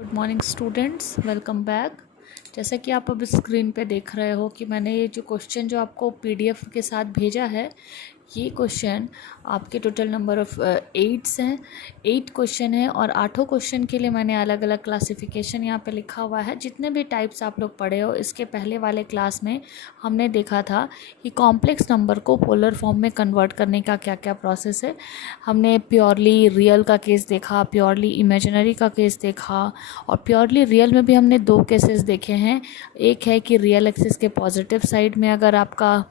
Good morning students, welcome back. जैसा कि आप अब स्क्रीन पे देख रहे हो कि मैंने ये जो क्वेश्चन जो आपको पीडीएफ के साथ भेजा है, ये क्वेश्चन आपके टोटल नंबर ऑफ़ 8 हैं। 8 क्वेश्चन है और 8 क्वेश्चन के लिए मैंने अलग अलग क्लासिफिकेशन यहाँ पे लिखा हुआ है। जितने भी टाइप्स आप लोग पढ़े हो, इसके पहले वाले क्लास में हमने देखा था कि कॉम्प्लेक्स नंबर को पोलर फॉर्म में कन्वर्ट करने का क्या क्या प्रोसेस है। हमने प्योरली रियल का केस देखा, प्योरली इमेजिनरी का केस देखा, और प्योरली रियल में भी हमने 2 केसेस देखे हैं। एक है कि रियल एक्सिस के पॉजिटिव साइड में अगर आपका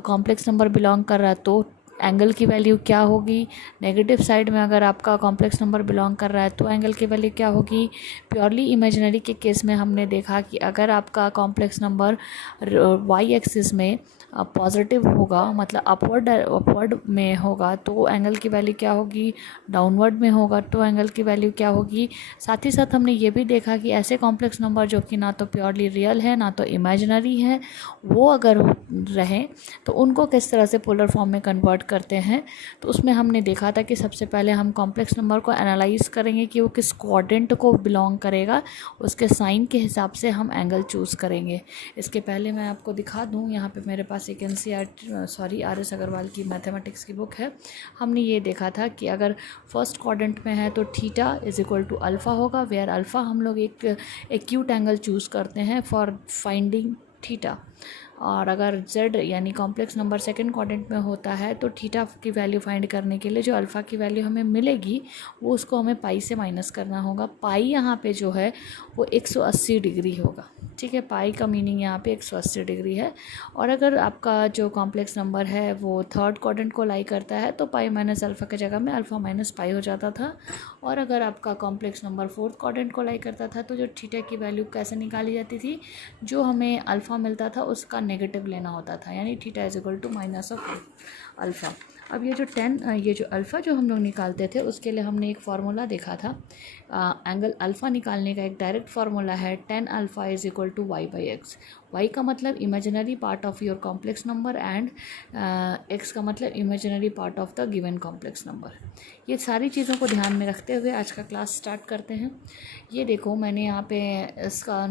कॉम्प्लेक्स नंबर बिलोंग कर रहा है तो एंगल की वैल्यू क्या होगी, नेगेटिव साइड में अगर आपका कॉम्प्लेक्स नंबर बिलोंग कर रहा है तो एंगल की वैल्यू क्या होगी। प्योरली इमेजिनरी के केस में हमने देखा कि अगर आपका कॉम्प्लेक्स नंबर वाई एक्सिस में पॉजिटिव होगा, मतलब अपवर्ड में होगा, तो एंगल की वैल्यू क्या होगी, डाउनवर्ड में होगा तो एंगल की वैल्यू क्या होगी। साथ ही साथ हमने ये भी देखा कि ऐसे कॉम्प्लेक्स नंबर जो कि ना तो प्योरली रियल है ना तो इमेजिनरी है, वो अगर रहें तो उनको किस तरह से पोलर फॉर्म में कन्वर्ट करते हैं। तो उसमें हमने देखा था कि सबसे पहले हम कॉम्प्लेक्स नंबर को एनालाइज करेंगे कि वो किस क्वाड्रेंट को बिलोंग करेगा, उसके साइन के हिसाब से हम एंगल चूज़ करेंगे। इसके पहले मैं आपको दिखा दूँ, यहाँ पे मेरे पास एक आर एस अग्रवाल की मैथमेटिक्स की बुक है। हमने ये देखा था कि अगर फर्स्ट क्वाड्रेंट में है तो theta is equal to alpha होगा, वेयर अल्फ़ा हम लोग एक एक्यूट एंगल चूज़ करते हैं फॉर फाइंडिंग थीटा। और अगर z यानी कॉम्प्लेक्स नंबर सेकंड क्वाड्रेंट में होता है तो थीटा की वैल्यू फाइंड करने के लिए जो अल्फ़ा की वैल्यू हमें मिलेगी वो उसको हमें पाई से माइनस करना होगा। पाई यहाँ पे जो है वो 180 डिग्री होगा, ठीक है। पाई का मीनिंग यहाँ पे 180 डिग्री है। और अगर आपका जो कॉम्प्लेक्स नंबर है वो थर्ड क्वाड्रेंट को लाई करता है तो पाई माइनस अल्फ़ा की जगह में अल्फ़ा माइनस पाई हो जाता था। और अगर आपका कॉम्प्लेक्स नंबर फोर्थ क्वाड्रेंट को लाई करता था तो जो थीटा की वैल्यू कैसे निकाली जाती थी, जो हमें अल्फ़ा मिलता था उसका नेगेटिव लेना होता था, यानी theta is equal to minus of alpha. अब ये जो अल्फ़ा जो हम लोग निकालते थे उसके लिए हमने एक फार्मूला देखा था। एंगल अल्फ़ा निकालने का एक डायरेक्ट फार्मूला है, tan alpha is equal to Y by X. Y का मतलब imaginary part of your complex number and X का मतलब imaginary part of the given complex number. ये सारी चीज़ों को ध्यान में रखते हुए आज का क्लास स्टार्ट करते हैं। ये देखो, मैंने यहाँ पे इसका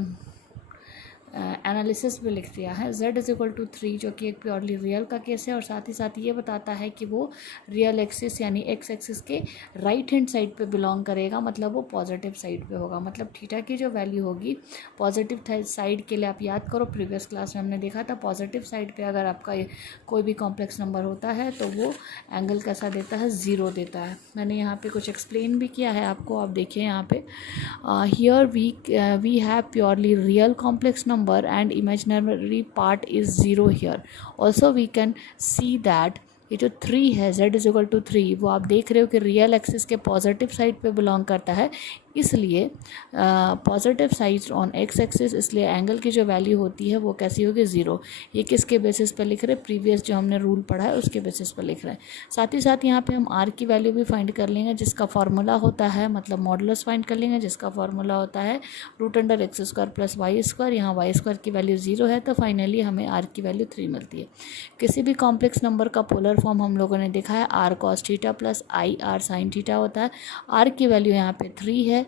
एनालिसिस भी लिख दिया है। z इज़ इक्वल टू 3 जो कि एक प्योरली रियल का केस है, और साथ ही साथ ये बताता है कि वो रियल एक्सिस यानी x एक्सिस के राइट हैंड साइड पे बिलोंग करेगा, मतलब वो पॉजिटिव साइड पे होगा। मतलब थीटा की जो वैल्यू होगी पॉजिटिव साइड के लिए, आप याद करो प्रीवियस क्लास में हमने देखा था पॉजिटिव साइड पर अगर आपका कोई भी कॉम्प्लेक्स नंबर होता है तो वो एंगल कैसा देता है, ज़ीरो देता है। मैंने यहाँ पर कुछ एक्सप्लेन भी किया है आपको, आप देखिए यहाँ पे here we have purely real complex number and imaginary part is 0 here. Also we can see that ये जो 3 है z इज इक्वल टू 3, वो आप देख रहे हो कि रियल एक्सिस के पॉजिटिव साइड पे बिलोंग करता है, इसलिए positive side on x axis, इसलिए एंगल की जो वैल्यू होती है वो कैसी होगी, ज़ीरो। ये किसके बेसिस पे लिख रहे हैं, प्रीवियस जो हमने रूल पढ़ा है उसके बेसिस पे लिख रहे हैं। साथ ही साथ यहाँ पे हम आर की वैल्यू भी फाइंड कर लेंगे, जिसका फार्मूला होता है, मतलब मॉडुलस फाइंड कर लेंगे जिसका फार्मूला होता है root under X square plus Y square. यहाँ वाई स्क्वायर की वैल्यू 0 है तो फाइनली हमें आर की वैल्यू 3 मिलती है। किसी भी कॉम्प्लेक्स नंबर का पोलर फॉर्म हम लोगों ने देखा है R cos theta plus I R sine theta होता है। आर की वैल्यू यहाँ पे 3 है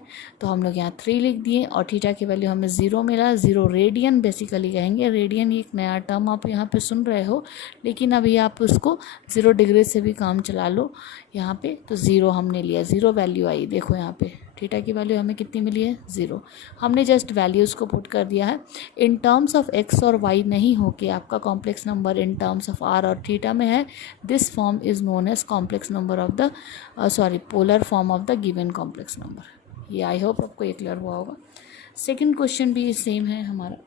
तो हम लोग यहाँ 3 लिख दिए, और थीटा की वैल्यू हमें 0 मिला। 0 रेडियन बेसिकली कहेंगे, रेडियन एक नया टर्म आप यहाँ पे सुन रहे हो, लेकिन अभी आप उसको 0 डिग्री से भी काम चला लो यहाँ पे। तो 0 हमने लिया, 0 वैल्यू आई। देखो यहाँ पे थीटा की वैल्यू हमें कितनी मिली है, 0। हमने जस्ट वैल्यूज़ को पुट कर दिया है। इन टर्म्स ऑफ एक्स और वाई नहीं हो के आपका complex number in terms of R और थीटा में है, this form is known as complex number of the polar form of the given complex number. ये आई होप आपको ये क्लियर हुआ होगा। सेकंड क्वेश्चन भी सेम है हमारा।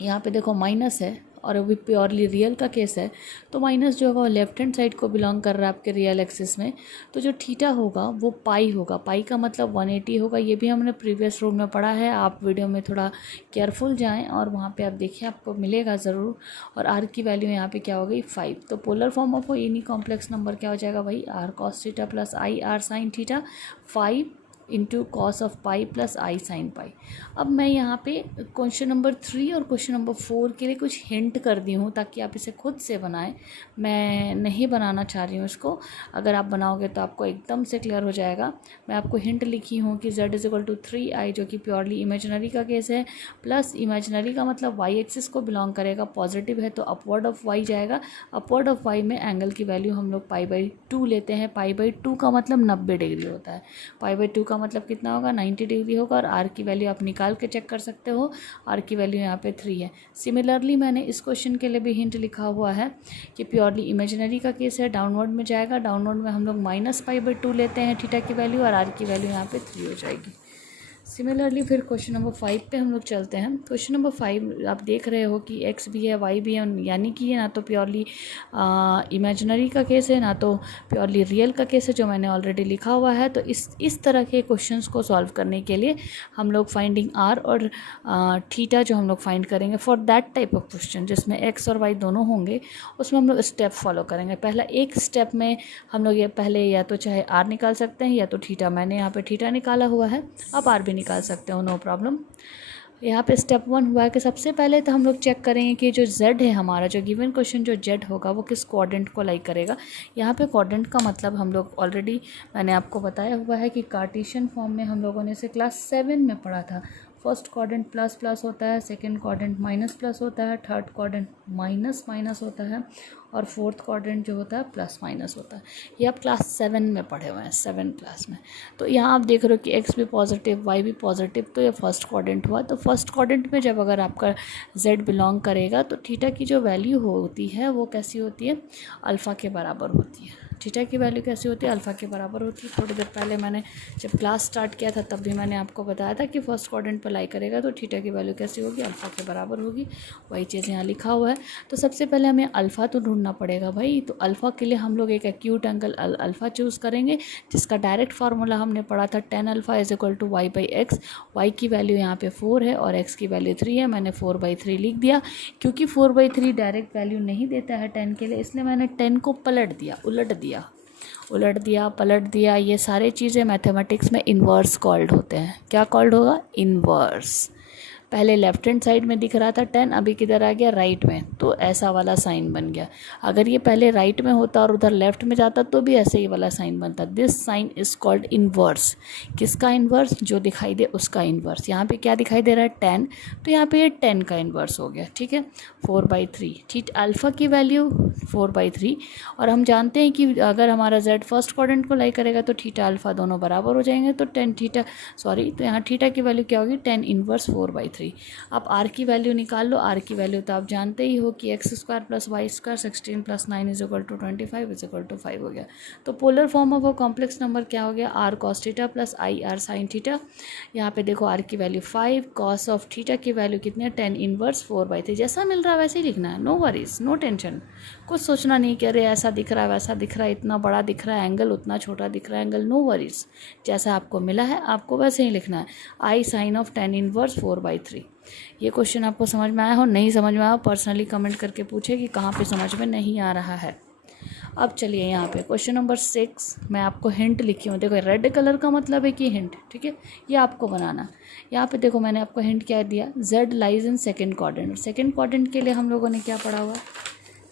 यहाँ पे देखो माइनस है और अभी प्योरली रियल का केस है, तो माइनस जो होगा लेफ्ट हैंड साइड को बिलोंग कर रहा है आपके रियल एक्सिस में, तो जो थीटा होगा वो पाई होगा। पाई का मतलब 180 होगा। ये भी हमने प्रीवियस रूल में पढ़ा है, आप वीडियो में थोड़ा केयरफुल जाएं और वहाँ पे आप देखिए, आपको मिलेगा ज़रूर। और आर की वैल्यू यहाँ पे क्या हो गई, 5। तो polar form of any complex number क्या हो जाएगा भाई, R cos theta plus I R sine theta. 5 into cos of pi plus I sine pi. अब मैं यहाँ पे क्वेश्चन नंबर 3 और क्वेश्चन नंबर 4 के लिए कुछ हिंट कर दी हूँ ताकि आप इसे खुद से बनाएं। मैं नहीं बनाना चाह रही हूँ इसको, अगर आप बनाओगे तो आपको एकदम से क्लियर हो जाएगा। मैं आपको हिंट लिखी हूँ कि z is equal to 3i जो कि प्योरली इमेजनरी का केस है, प्लस इमेजनरी का मतलब y एक्सिस को बिलोंग करेगा, पॉजिटिव है तो अपवर्ड ऑफ y जाएगा। अपवर्ड ऑफ y में एंगल की वैल्यू हम लोग π/2 लेते हैं। π/2 का मतलब 90 डिग्री होता है। π/2 का मतलब कितना होगा, 90 डिग्री होगा। और r की वैल्यू आप निकाल के चेक कर सकते हो, r की वैल्यू यहाँ पे 3 है। सिमिलरली मैंने इस क्वेश्चन के लिए भी हिंट लिखा हुआ है कि प्योरली इमेजिनरी का केस है, डाउनवर्ड में जाएगा। डाउनवर्ड में हम लोग -π/2 लेते हैं थीटा की वैल्यू, और r की वैल्यू यहाँ पे 3 हो जाएगी। सिमिलरली फिर क्वेश्चन नंबर 5 पे हम लोग चलते हैं। क्वेश्चन नंबर 5 आप देख रहे हो कि x भी है y भी है, यानी कि ये ना तो प्योरली इमेजिनरी का केस है ना तो प्योरली रियल का केस है, जो मैंने ऑलरेडी लिखा हुआ है। तो इस तरह के क्वेश्चंस को सॉल्व करने के लिए हम लोग फाइंडिंग r और थीटा जो हम लोग फाइंड करेंगे for that type of question जिसमें x और y दोनों होंगे, उसमें हम लोग स्टेप फॉलो करेंगे। पहला एक स्टेप में हम लोग ये पहले या तो चाहे r निकाल सकते हैं या तो थीटा, मैंने यहाँ पे थीटा निकाला हुआ है, आप r भी निकाल सकते हो, नो प्रॉब्लम। यहाँ पे स्टेप 1 हुआ है कि सबसे पहले तो हम लोग चेक करेंगे कि जो z है हमारा, जो गिवन क्वेश्चन जो z होगा वो किस क्वाड्रेंट को लाइक करेगा। यहाँ पे क्वाड्रेंट का मतलब हम लोग ऑलरेडी मैंने आपको बताया हुआ है कि कार्टेशियन फॉर्म में हम लोगों ने इसे क्लास 7 में पढ़ा था। फर्स्ट क्वाड्रेंट प्लस प्लस होता है, सेकंड क्वाड्रेंट माइनस प्लस होता है, थर्ड क्वाड्रेंट माइनस माइनस होता है, और फोर्थ क्वाड्रेंट जो होता है प्लस माइनस होता है। ये आप क्लास 7 में पढ़े हुए हैं, 7 क्लास में। तो यहाँ आप देख रहे हो कि x भी पॉजिटिव y भी पॉजिटिव, तो ये फर्स्ट क्वाड्रेंट हुआ। तो फर्स्ट क्वाड्रेंट में जब अगर आपका z बिलोंग करेगा तो थीटा की जो वैल्यू होती है वो कैसी होती है, अल्फ़ा के बराबर होती है। थीटा की वैल्यू कैसी होती है, अल्फ़ा के बराबर होती है। थोड़ी देर पहले मैंने जब क्लास स्टार्ट किया था तब भी मैंने आपको बताया था कि फर्स्ट क्वाड्रेंट पर लाई करेगा तो थीटा की वैल्यू कैसी होगी, अल्फ़ा के बराबर होगी। वही चीज़ यहाँ लिखा हुआ है। तो सबसे पहले हमें अल्फ़ा तो ढूंढना पड़ेगा भाई। तो अल्फ़ा के लिए हम लोग एक एक्यूट एंगल अल्फ़ा चूज़ करेंगे, जिसका डायरेक्ट फार्मूला हमने पढ़ा था tan alpha is equal to y/x। y की वैल्यू यहाँ पे 4 है और x की वैल्यू 3 है। मैंने 4/3 लिख दिया, क्योंकि 4/3 डायरेक्ट वैल्यू नहीं देता है tan के लिए, इसलिए मैंने 10 को पलट दिया, उलट दिया, पलट दिया। ये सारे चीज़ें मैथमेटिक्स में इन्वर्स कॉल्ड होते हैं। क्या कॉल्ड होगा, इन्वर्स। पहले लेफ्ट हैंड साइड में दिख रहा था 10, अभी किधर आ गया, राइट में, तो ऐसा वाला साइन बन गया। अगर ये पहले राइट में होता और उधर लेफ्ट में जाता तो भी ऐसे ही वाला साइन बनता। This sine is called inverse. किसका इन्वर्स, जो दिखाई दे उसका इन्वर्स। यहाँ पे क्या दिखाई दे रहा है, 10, तो यहाँ पे ये 10 का इन्वर्स हो गया। ठीक है, 4/3। ठीक, अल्फ़ा की वैल्यू 4/3, और हम जानते हैं कि अगर हमारा z फर्स्ट क्वाड्रेंट को लाई करेगा तो थीटा अल्फ़ा दोनों बराबर हो जाएंगे। तो तो यहाँ थीटा की वैल्यू क्या होगी, 10 इन्वर्स 4/3। आप r की वैल्यू निकाल लो। r की वैल्यू तो आप जानते ही हो कि x square plus Y square 16 + 9 is equal to 25 is equal to 5 हो गया। तो polar form of a complex number क्या हो गया, r cos theta plus I R sine theta. यहाँ पे देखो r की वैल्यू 5, cos ऑफ थीटा की वैल्यू कितनी है, 10 इन्वर्स 4/3। जैसा मिल रहा है वैसे ही लिखना है, नो वरीज, नो टेंशन। कुछ सोचना नहीं कि अरे ऐसा दिख रहा है वैसा दिख रहा है, इतना बड़ा दिख रहा है एंगल, उतना छोटा दिख रहा है एंगल, नो वरीज। जैसा आपको मिला है आपको वैसे ही लिखना है। आई साइन ऑफ 10 इन्वर्स 4/3। ये क्वेश्चन आपको समझ में आया हो, नहीं समझ में आया हो पर्सनली कमेंट करके पूछे कि कहाँ पे समझ में नहीं आ रहा है। अब चलिए यहाँ पे क्वेश्चन नंबर 6 मैं आपको हिंट लिखी हूँ। देखो रेड कलर का मतलब है कि हिंट, ठीक है, ये आपको बनाना। यहाँ पे देखो मैंने आपको हिंट क्या दिया, z lies in second quadrant. Second quadrant के लिए हम लोगों ने क्या पढ़ा हुआ,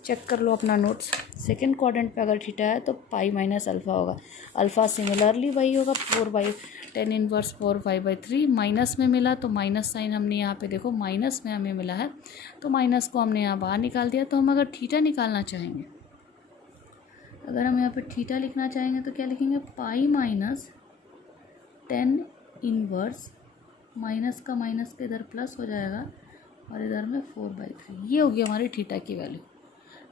चेक कर लो अपना नोट्स। सेकेंड क्वाड्रेंट पे अगर थीटा है तो पाई माइनस अल्फ़ा होगा। अल्फ़ा सिमिलरली वही होगा 4/10 इन्वर्स 4/3। माइनस में मिला तो माइनस साइन हमने यहाँ पे देखो माइनस में हमें मिला है, तो माइनस को हमने यहाँ बाहर निकाल दिया। तो हम अगर थीटा निकालना चाहेंगे, अगर हम यहाँ पे थीटा लिखना चाहेंगे तो क्या लिखेंगे, पाई माइनस 10 इन्वर्स, माइनस का माइनस के इधर प्लस हो जाएगा और इधर में 4/3। ये होगी हमारी थीटा की वैल्यू।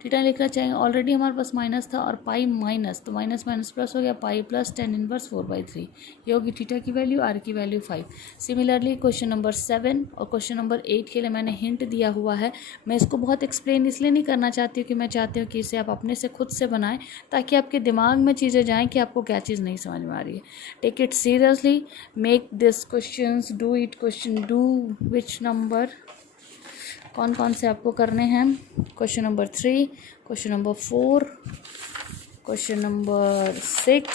थीटा लिखना चाहेंगे, ऑलरेडी हमारे पास माइनस था और पाई माइनस, तो माइनस माइनस प्लस हो गया, पाई प्लस 10 इन्वर्स 4/3। ये होगी थीटा की वैल्यू, आर की वैल्यू 5। सिमिलरली क्वेश्चन नंबर 7 और क्वेश्चन नंबर 8 के लिए मैंने हिंट दिया हुआ है। मैं इसको बहुत एक्सप्लेन इसलिए नहीं करना चाहती हूँ कि मैं चाहती हूँ कि इसे आप अपने से खुद से बनाएं, ताकि आपके दिमाग में चीज़ें जाएँ कि आपको क्या चीज़ नहीं समझ में आ रही है। Take it seriously, make this questions, do it question, do which number, कौन कौन से आपको करने हैं, question number 3, question number 4, question number 6,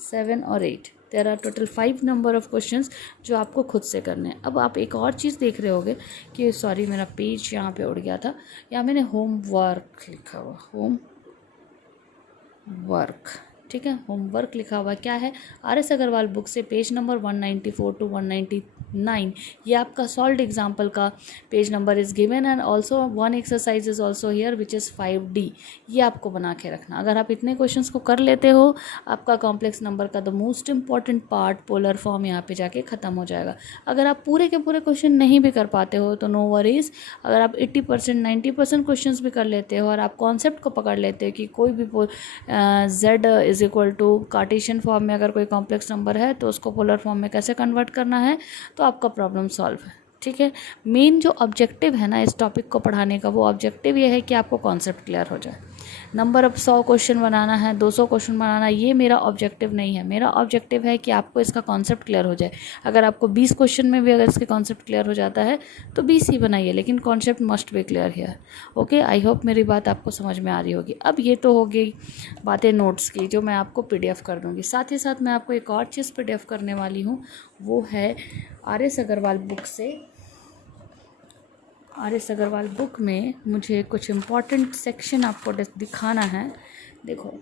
7 और 8। There are total 5 number of questions जो आपको खुद से करने हैं। अब आप एक और चीज़ देख रहे होगे कि सॉरी मेरा पेज यहाँ पे उड़ गया था, यहाँ मैंने होमवर्क लिखा हुआ, होम वर्क, ठीक है, होमवर्क लिखा हुआ क्या है, RS अग्रवाल बुक से पेज नंबर 194 टू 199, ये आपका सॉल्व्ड एग्जाम्पल का page number is given and also one exercise is also here which is 5D। ये आपको बना के रखना। अगर आप इतने क्वेश्चंस को कर लेते हो, आपका कॉम्प्लेक्स नंबर का the most important part polar form यहाँ पे जाके ख़त्म हो जाएगा। अगर आप पूरे के पूरे क्वेश्चन नहीं भी कर पाते हो तो नो वरीज, अगर आप 80% 90% क्वेश्चन भी कर लेते हो और आप कॉन्सेप्ट को पकड़ लेते हो कि कोई भी Z is equal to Cartesian form में अगर कोई कॉम्प्लेक्स नंबर है तो उसको पोलर फॉर्म में कैसे कन्वर्ट करना है, तो आपका प्रॉब्लम सॉल्व है। ठीक है, मेन जो ऑब्जेक्टिव है ना इस टॉपिक को पढ़ाने का, वो ऑब्जेक्टिव ये है कि आपको कॉन्सेप्ट क्लियर हो जाए। नंबर अब 100 क्वेश्चन बनाना है, 200 क्वेश्चन बनाना, ये मेरा ऑब्जेक्टिव नहीं है। मेरा ऑब्जेक्टिव है कि आपको इसका कॉन्सेप्ट क्लियर हो जाए। अगर आपको 20 क्वेश्चन में भी अगर इसके कॉन्सेप्ट क्लियर हो जाता है तो 20 ही बनाइए, लेकिन concept must be clear here. Okay, I hope मेरी बात आपको समझ में आ रही होगी। अब ये तो हो गई बातें नोट्स की जो मैं आपको PDF कर दूँगी। साथ ही साथ मैं आपको एक और चीज़ PDF करने वाली हूँ, वो है RS अग्रवाल बुक से। RS अग्रवाल बुक में मुझे कुछ इम्पॉर्टेंट सेक्शन आपको दिखाना है। देखो,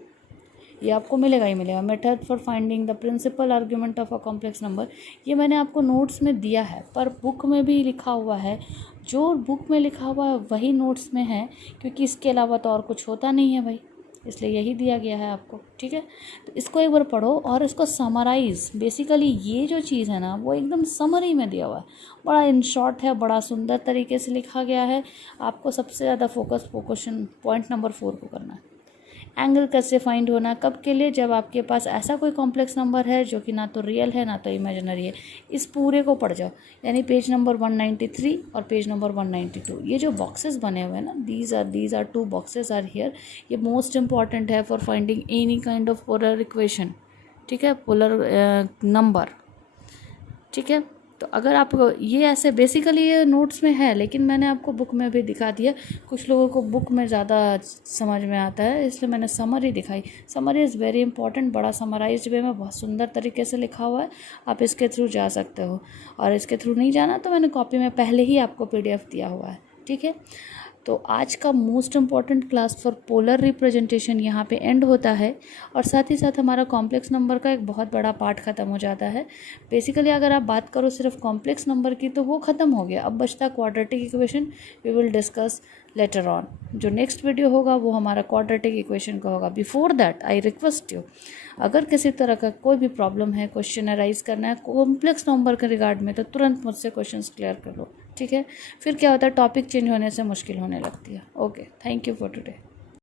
ये आपको मिलेगा ही मिलेगा। Method for finding the principal argument of a complex number, ये मैंने आपको नोट्स में दिया है, पर बुक में भी लिखा हुआ है। जो बुक में लिखा हुआ है वही नोट्स में है, क्योंकि इसके अलावा तो और कुछ होता नहीं है भाई, इसलिए यही दिया गया है आपको। ठीक है, तो इसको एक बार पढ़ो और इसको समराइज़। बेसिकली ये जो चीज़ है ना वो एकदम समरी में दिया हुआ है, बड़ा इन शॉर्ट है, बड़ा सुंदर तरीके से लिखा गया है। आपको सबसे ज़्यादा फोकस क्वेश्चन पॉइंट नंबर 4 को करना है। एंगल कैसे फाइंड होना, कब के लिए, जब आपके पास ऐसा कोई कॉम्प्लेक्स नंबर है जो कि ना तो रियल है ना तो इमेजिनरी है। इस पूरे को पढ़ जाओ, यानी पेज नंबर 193 और पेज नंबर 192। ये जो बॉक्सेस बने हुए हैं ना, these are 2 boxes are here. ये मोस्ट इंपॉर्टेंट है for finding any kind of polar equation. ठीक है, पोलर नंबर। ठीक है, तो अगर आप ये ऐसे बेसिकली ये नोट्स में है, लेकिन मैंने आपको बुक में भी दिखा दिया। कुछ लोगों को बुक में ज़्यादा समझ में आता है, इसलिए मैंने समरी दिखाई। समरी इज़ वेरी इंपॉर्टेंट, बड़ा समराइज्ड वे में बहुत सुंदर तरीके से लिखा हुआ है। आप इसके थ्रू जा सकते हो, और इसके थ्रू नहीं जाना तो मैंने कॉपी में पहले ही आपको PDF दिया हुआ है। ठीक है, तो आज का most important class for polar representation यहाँ पे एंड होता है, और साथ ही साथ हमारा कॉम्प्लेक्स नंबर का एक बहुत बड़ा पार्ट ख़त्म हो जाता है। बेसिकली अगर आप बात करो सिर्फ कॉम्प्लेक्स नंबर की तो वो ख़त्म हो गया। अब बचता quadratic equation, we will discuss later on. जो नेक्स्ट वीडियो होगा वो हमारा क्वाड्रेटिक इक्वेशन का होगा। Before that I request you, अगर किसी तरह का कोई भी प्रॉब्लम है, क्वेश्चन अराइज करना है कॉम्प्लेक्स नंबर के रिगार्ड में, तो तुरंत मुझसे क्वेश्चंस क्लियर कर लो। ठीक है, फिर क्या होता है, टॉपिक चेंज होने से मुश्किल होने लगती है। Okay, thank you for today.